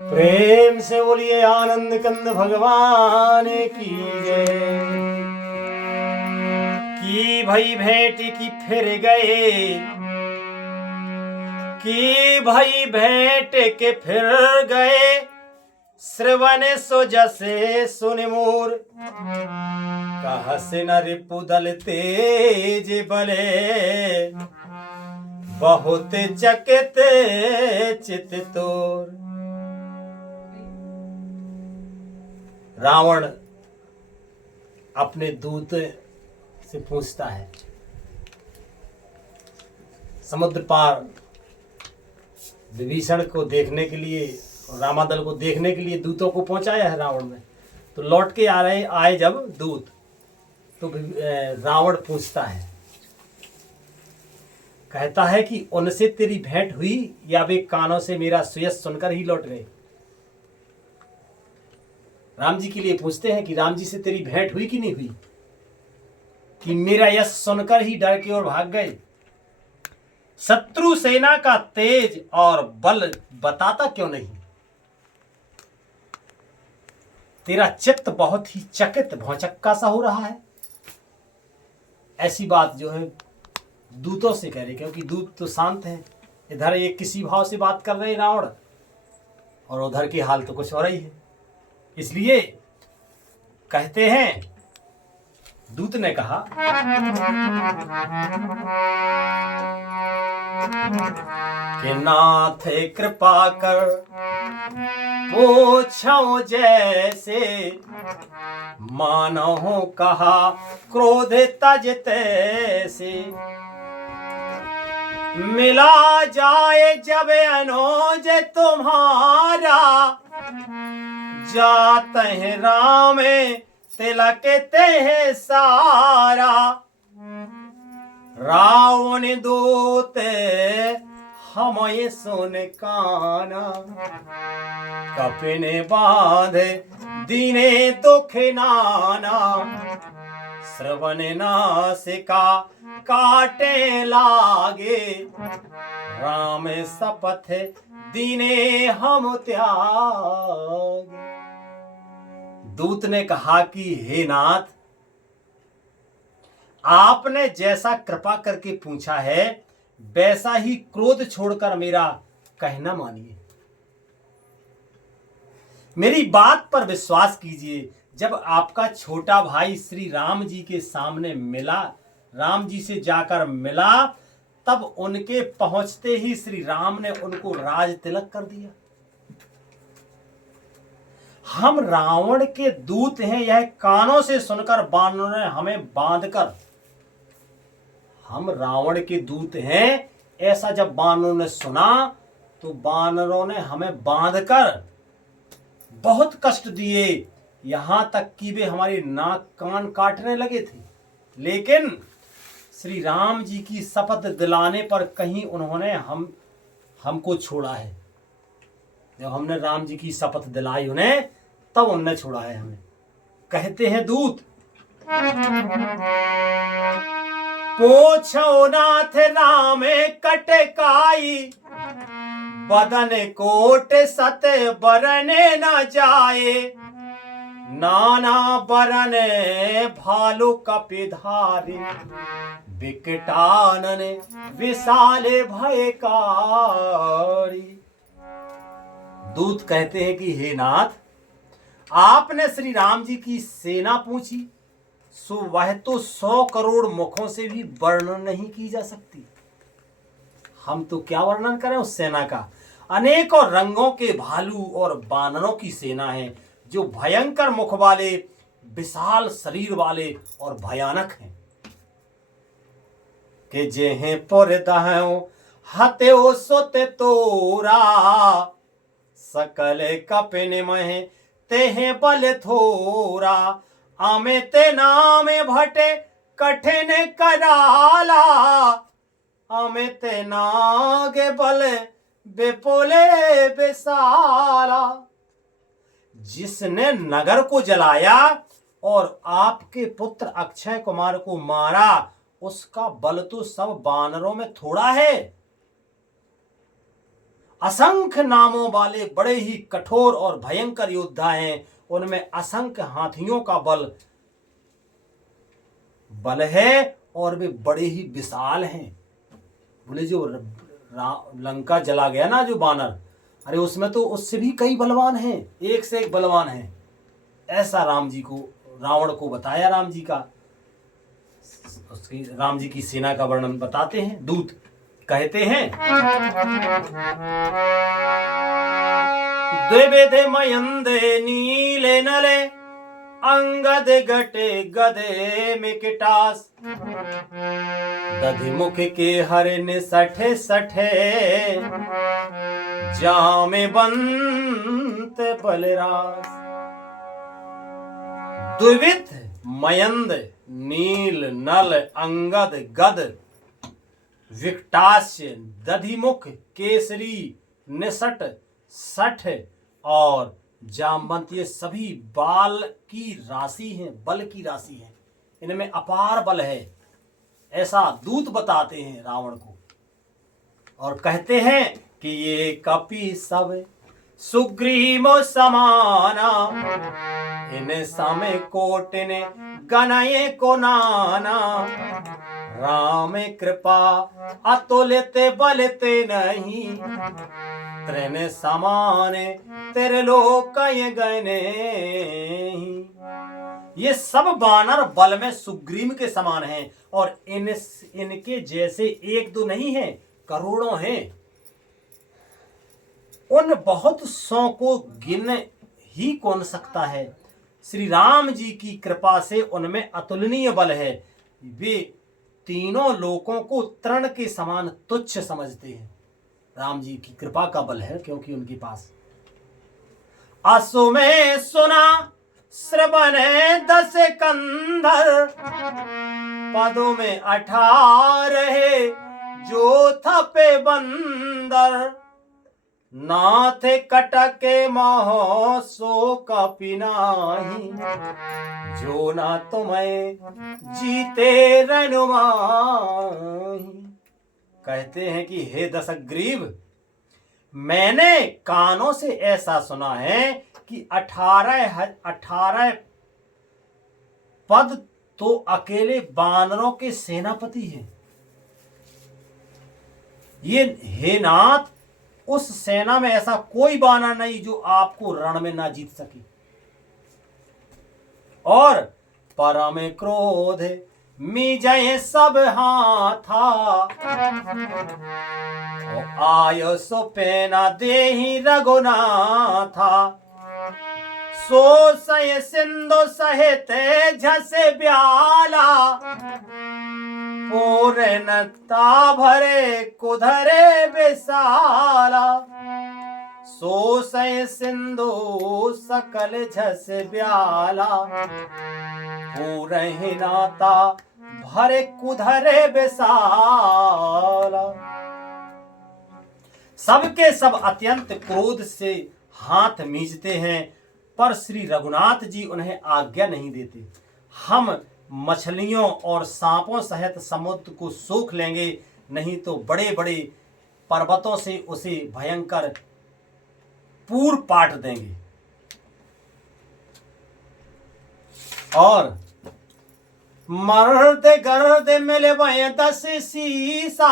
प्रेम से बोलिए आनंद कंद भगवान की जय। की भई भेंट की फिर गए, की भई भेंट के फिर गए, श्रवण सो जसे सुन मोर, कहस न रिपुदल तेज बले, बहुत चकित चित तोर। रावण अपने दूत से पूछता है, समुद्र पार विभीषण को देखने के लिए और रामादल को देखने के लिए दूतों को पहुंचाया है रावण ने। तो लौट के आए जब दूत, तो रावण पूछता है, कहता है कि उनसे तेरी भेंट हुई या वे कानों से मेरा सुयश सुनकर ही लौट गए। राम जी के लिए पूछते हैं कि राम जी से तेरी भेंट हुई कि नहीं हुई, कि मेरा यश सुनकर ही डर के ओर भाग गए। शत्रु सेना का तेज और बल बताता क्यों नहीं, तेरा चित्त बहुत ही चकित भौचक्का सा हो रहा है। ऐसी बात जो है दूतों से कह रहे, क्योंकि दूत तो शांत हैं। इधर ये किसी भाव से बात कर रहे रावण, और उधर की हाल तो कुछ और ही है। इसलिए कहते हैं, दूत ने कहा कि नाथ कृपा कर पूछो जैसे, मानो कहा क्रोध तज तैसे, मिला जाए जब अनुज तुम्हारा, जात है राम तिलक ते सारा। रावण दूत हम सुन काना, कपिने बांध दीने दुख नाना, श्रवण नासिका काटे लागे, राम शपथ दीने हम त्यागे। दूत ने कहा कि हे नाथ, आपने जैसा कृपा करके पूछा है वैसा ही क्रोध छोड़कर मेरा कहना मानिए, मेरी बात पर विश्वास कीजिए। जब आपका छोटा भाई श्री राम जी के सामने मिला, राम जी से जाकर मिला, तब उनके पहुंचते ही श्री राम ने उनको राज तिलक कर दिया। हम रावण के दूत हैं, यह कानों से सुनकर बानरों ने हमें बांधकर, हम रावण के दूत हैं ऐसा जब बानरों ने सुना तो बानरों ने हमें बांधकर बहुत कष्ट दिए, यहां तक कि वे हमारी नाक कान काटने लगे थे। लेकिन श्री राम जी की शपथ दिलाने पर कहीं उन्होंने हमको छोड़ा है। जब हमने राम जी की शपथ दिलाई उन्हें, तब उन्होंने छोड़ा है हमें। कहते हैं दूत, पूछो नाथ राम कटकाई, बदन कोट सत बरने न जाए, नाना बरन भालू कपिधारी, विकटानन विशाले भयकारी। दूत कहते हैं कि हे नाथ, आपने श्री राम जी की सेना पूछी, सो वह तो 100 करोड़ मुखों से भी वर्णन नहीं की जा सकती। हम तो क्या वर्णन करें उस सेना का। अनेकों रंगों के भालू और बानरों की सेना है, जो भयंकर मुख वाले, विशाल शरीर वाले और भयानक हैं। कि जेहे पुर दहओ हत्यो सुत तोरा, सकल कपिन मह तेहे बल थोरा, अमित नाम भटे कठिन कराला, अमित नाग बल विपुले विशाला। जिसने नगर को जलाया और आपके पुत्र अक्षय कुमार को मारा, उसका बल तो सब बानरों में थोड़ा है। असंख्य नामों वाले बड़े ही कठोर और भयंकर योद्धा हैं। उनमें असंख्य हाथियों का बल है और वे बड़े ही विशाल हैं। बोले जो लंका जला गया ना जो बानर, अरे उसमें तो उससे भी कई बलवान हैं, एक से एक बलवान हैं। ऐसा रावण को बताया राम जी का, उसकी राम जी की सेना का वर्णन बताते हैं। दूत कहते हैं, द्विविधे मयंदे नीले नले अंगद गटे गदे मिकटास दधिमुख के हरिन सठे सठे जामे बंत बलरास। द्विविध मयंद नील नल अंगद गद विकटास्य दधिमुख केसरी निसट सठ और जामवंत, ये सभी बाल की राशि हैं, बल की राशि है, इनमें अपार बल है। ऐसा दूत बताते हैं रावण को और कहते हैं कि ये कपि सब सुग्रीव समाना इन समय कोटिन गनये को नाना राम कृपा अतुलित बलते नहीं त्रिन समान तेरे लोक गने। ये सब बानर बल में सुग्रीव के समान हैं और इनके जैसे एक दो नहीं हैं, करोड़ों हैं। उन बहुत सौ को गिन ही कौन सकता है। श्री राम जी की कृपा से उनमें अतुलनीय बल है। वे तीनों लोकों को तृण के समान तुच्छ समझते हैं। राम जी की कृपा का बल है क्योंकि उनके पास। असु में सुना श्रवण 10 कंधर पदों में 18 जो थपे बंदर नाथ कटके मोह सो कपिनाही जो ना तुम्हें जीते रनुमाही। कहते हैं कि हे दशग्रीव, मैंने कानों से ऐसा सुना है कि 18 पद तो अकेले बानरों के सेनापति हैं। ये हे नाथ, उस सेना में ऐसा कोई बानर नहीं जो आपको रण में ना जीत सके। और परम क्रोध मिजय सब हाथा आय सो पेना देहि रघुनाथा सो सय सिंधु सहिते झसे ब्याला पूरे नक्ता भरे कुधरे विशाला सो सय सिंधु सकल झस ब्याला पूरे नाता भरे कुधरे विशाला। सबके सब अत्यंत क्रोध से हाथ मींचते हैं, पर श्री रघुनाथ जी उन्हें आज्ञा नहीं देते। हम मछलियों और सांपों सहित समुद्र को सोख लेंगे, नहीं तो बड़े बड़े पर्वतों से उसे भयंकर पूर पाट देंगे। और मर्द गर्द मिले 10 सीसा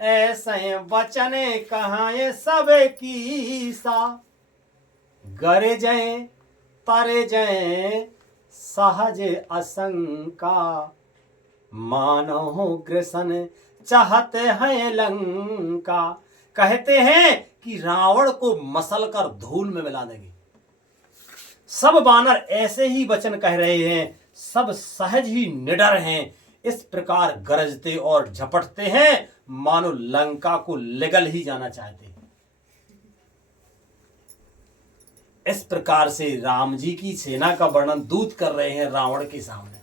ऐसे वचने कहाए सब कीसा गरे जय तरे जय सहज असंका मानो ग्रसन चाहते हैं लंका। कहते हैं कि रावण को मसल कर धूल में मिला देंगे। सब बानर ऐसे ही वचन कह रहे हैं, सब सहज ही निडर हैं। इस प्रकार गरजते और झपटते हैं मानो लंका को लिगल ही जाना चाहते हैं। इस प्रकार से राम जी की सेना का वर्णन दूत कर रहे हैं रावण के सामने।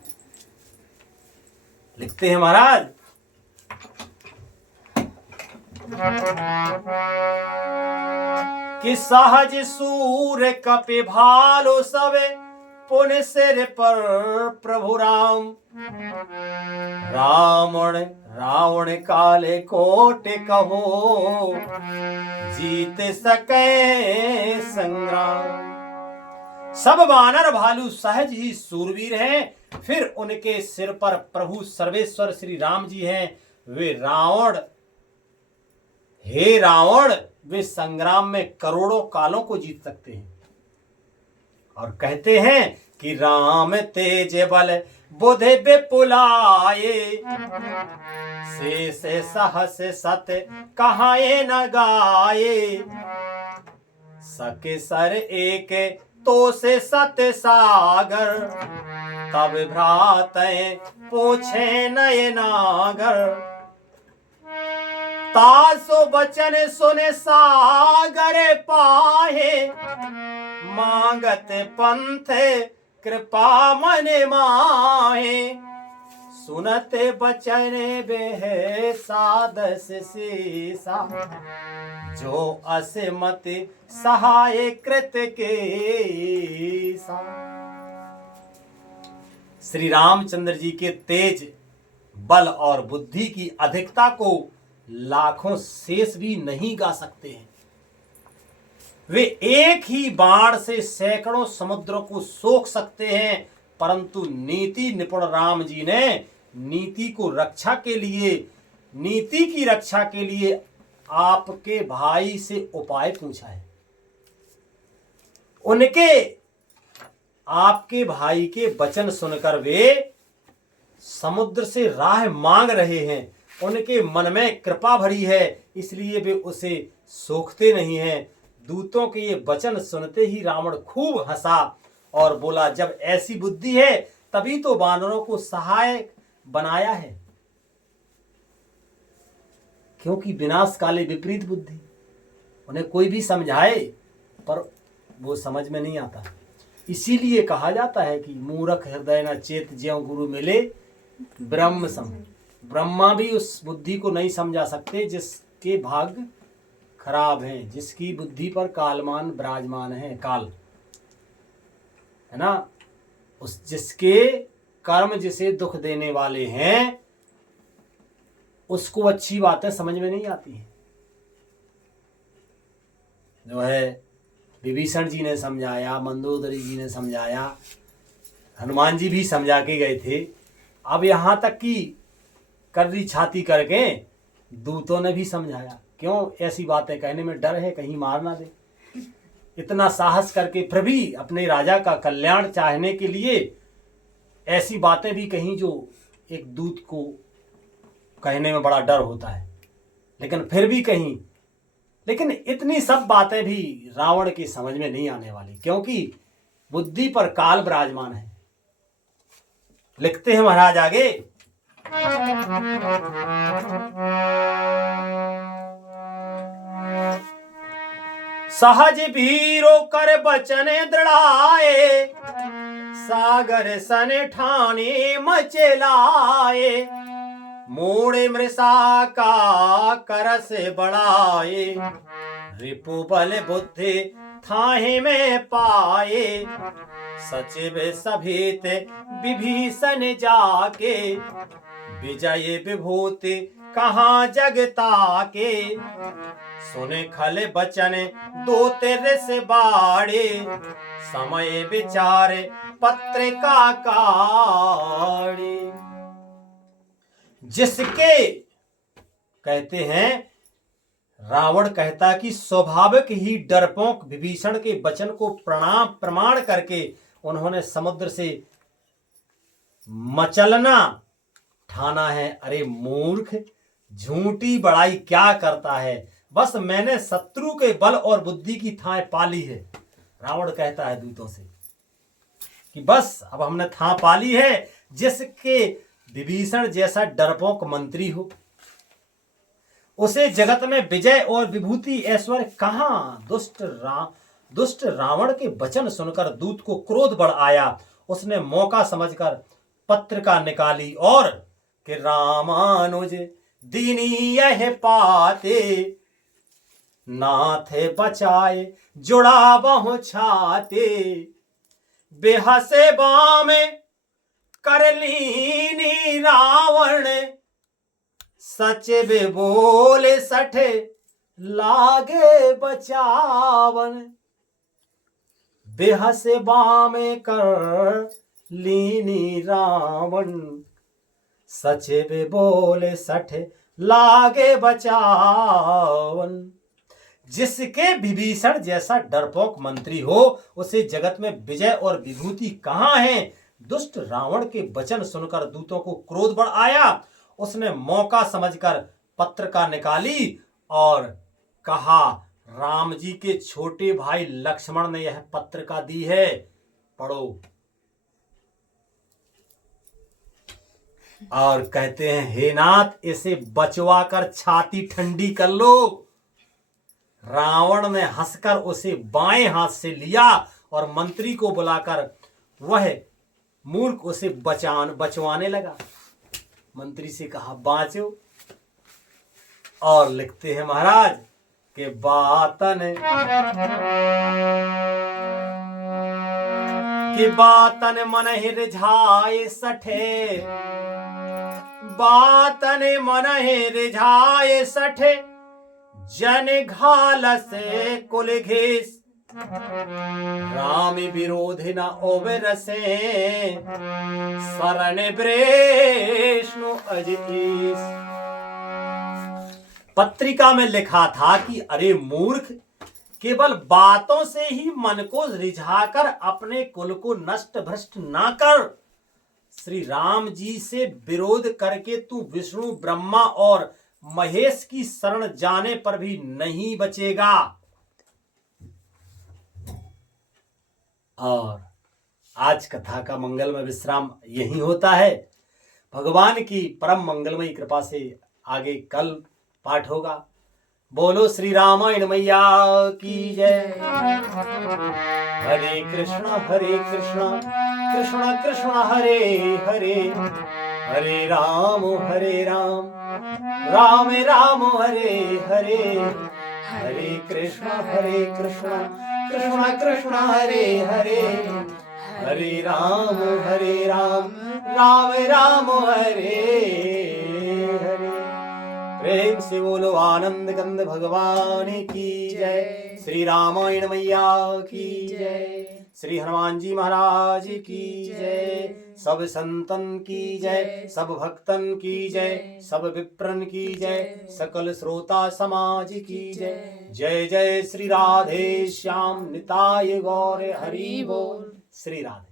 लिखते हैं महाराज, कि सहज सूर कपि भालो सबे पुन सिर पर प्रभु राम। रावण काले कोट कहो, जीत सके संग्राम। सब वानर भालू सहज ही सूरवीर हैं। फिर उनके सिर पर प्रभु सर्वेश्वर श्री राम जी हैं। वे रावण, हे रावण, वे संग्राम में करोड़ों कालों को जीत सकते हैं। और कहते हैं कि राम तेज बल बुधि विपुलाए, शेष सहस सत कहाए न गाये, सके सर एक तो से सत सागर, तब भ्रात पूछे नये नागर, तासो बचन सुने सागर पाहे, मांगत पंथ कृपा मन माहे, सुनते बचन बेह सादस सीसा, जो असमति सहाय कृत के सा। श्री रामचंद्र जी के तेज बल और बुद्धि की अधिकता को लाखों शेष भी नहीं गा सकते हैं। वे एक ही बाण से सैकड़ों समुद्रों को सोख सकते हैं, परंतु नीति निपुण राम जी ने नीति को रक्षा के लिए, नीति की रक्षा के लिए आपके भाई से उपाय पूछा है। उनके, आपके भाई के वचन सुनकर वे समुद्र से राह मांग रहे हैं। उनके मन में कृपा भरी है, इसलिए वे उसे सोखते नहीं हैं। दूतों के ये वचन सुनते ही रावण खूब हंसा और बोला, जब ऐसी बुद्धि है तभी तो वानरों को सहायक बनाया है, क्योंकि विनाश काले विपरीत बुद्धि। उन्हें कोई भी समझाए पर वो समझ में नहीं आता। इसीलिए कहा जाता है कि मूर्ख हृदय न चेत, ज्यों गुरु मिले ब्रह्म सम। ब्रह्मा भी उस बुद्धि को नहीं समझा सकते जिसके भाग्य खराब हैं, जिसकी बुद्धि पर कालमान विराजमान है, काल है ना, उस जिसके कर्म जिसे दुख देने वाले हैं, उसको अच्छी बातें समझ में नहीं आती हैं। जो है विभीषण जी ने समझाया, मंदोदरी जी ने समझाया, हनुमान जी भी समझा के गए थे। अब यहाँ तक कि कर्री छाती करके दूतों ने भी समझाया। क्यों? ऐसी बातें कहने में डर है कहीं मार ना दे। इतना साहस करके फिर भी अपने राजा का कल्याण चाहने के लिए ऐसी बातें भी कहीं जो एक दूत को कहने में बड़ा डर होता है, लेकिन फिर भी कहीं। लेकिन इतनी सब बातें भी रावण की समझ में नहीं आने वाली, क्योंकि बुद्धि पर काल विराजमान है। लिखते हैं महाराज आगे, सहज भीरो कर बचन दृढ़ाए, सागर सन ठाने मचलाए, मोड़े मृषा का करस बढ़ाए, रिपु बल बुद्धि थाहे में पाए, सचिव सभेत विभीषण जाके, विजय विभूति कहाँ जगता के, सुने खल बचन दो तेरे से बाड़े, समय विचार पत्रिका काढ़े। जिसके कहते हैं, रावण कहता कि स्वाभाविक ही डरपोक विभीषण के वचन को प्रमाण करके उन्होंने समुद्र से मचलना ठाना है। अरे मूर्ख, झूठी बड़ाई क्या करता है, बस मैंने शत्रु के बल और बुद्धि की थाह पाली है। रावण कहता है दूतों से कि बस अब हमने थाह पाली है। जिसके विभीषण जैसा डरपोक मंत्री हो, उसे जगत में विजय और विभूति ऐश्वर्य कहां। दुष्ट रावण के वचन सुनकर दूत को क्रोध बढ़ आया। उसने मौका समझकर पत्रिका निकाली और कि रामानुज दीनी यह पाते, नाथ बचाए जुड़ा बहु छाते, बेहसे बामे कर लीनी रावण, सच बे बोले सठ लागे बचावन, बेहसे बामे कर लीनी रावण, सच बे बोले सठ लागे बचावन। जिसके विभीषण जैसा डरपोक मंत्री हो उसे जगत में विजय और विभूति कहां है। दुष्ट रावण के वचन सुनकर दूतों को क्रोध बढ़ आया। उसने मौका समझकर पत्रिका निकाली और कहा, राम जी के छोटे भाई लक्ष्मण ने यह पत्रिका दी है, पढ़ो। और कहते हैं, हे नाथ, इसे बचवा कर छाती ठंडी कर लो। रावण ने हंसकर उसे बाएं हाथ से लिया और मंत्री को बुलाकर वह मूर्ख उसे बचवाने लगा। मंत्री से कहा, बाँचो। और लिखते हैं महाराज के बातन मन रिझाए सठे, बातन मन रिझाए सठे, जन घाल से कुल घेस, राम विरोधी न ओबरसे, शरण वैष्णु अजीस। पत्रिका में लिखा था कि अरे मूर्ख, केवल बातों से ही मन को रिझाकर अपने कुल को नष्ट भ्रष्ट ना कर। श्री राम जी से विरोध करके तू विष्णु ब्रह्मा और महेश की शरण जाने पर भी नहीं बचेगा। और आज कथा का मंगलमय विश्राम यही होता है। भगवान की परम मंगलमयी कृपा से आगे कल पाठ होगा। बोलो श्री रामायण मैया की जय। हरे कृष्ण कृष्ण कृष्ण हरे हरे, हरे राम राम राम हरे हरे, हरे कृष्ण कृष्ण कृष्ण हरे हरे, हरे राम राम राम हरे हरे। प्रेम से बोलो आनंद कंद भगवान की जय। श्री रामायण मैया की जय। श्री हनुमान जी महाराज की जय। सब संतन की जय, सब भक्तन की जय, सब विप्रन की जय, सकल श्रोता समाज की जय। जय जय श्री राधे श्याम निताय गौर हरि बोल। श्री राधे।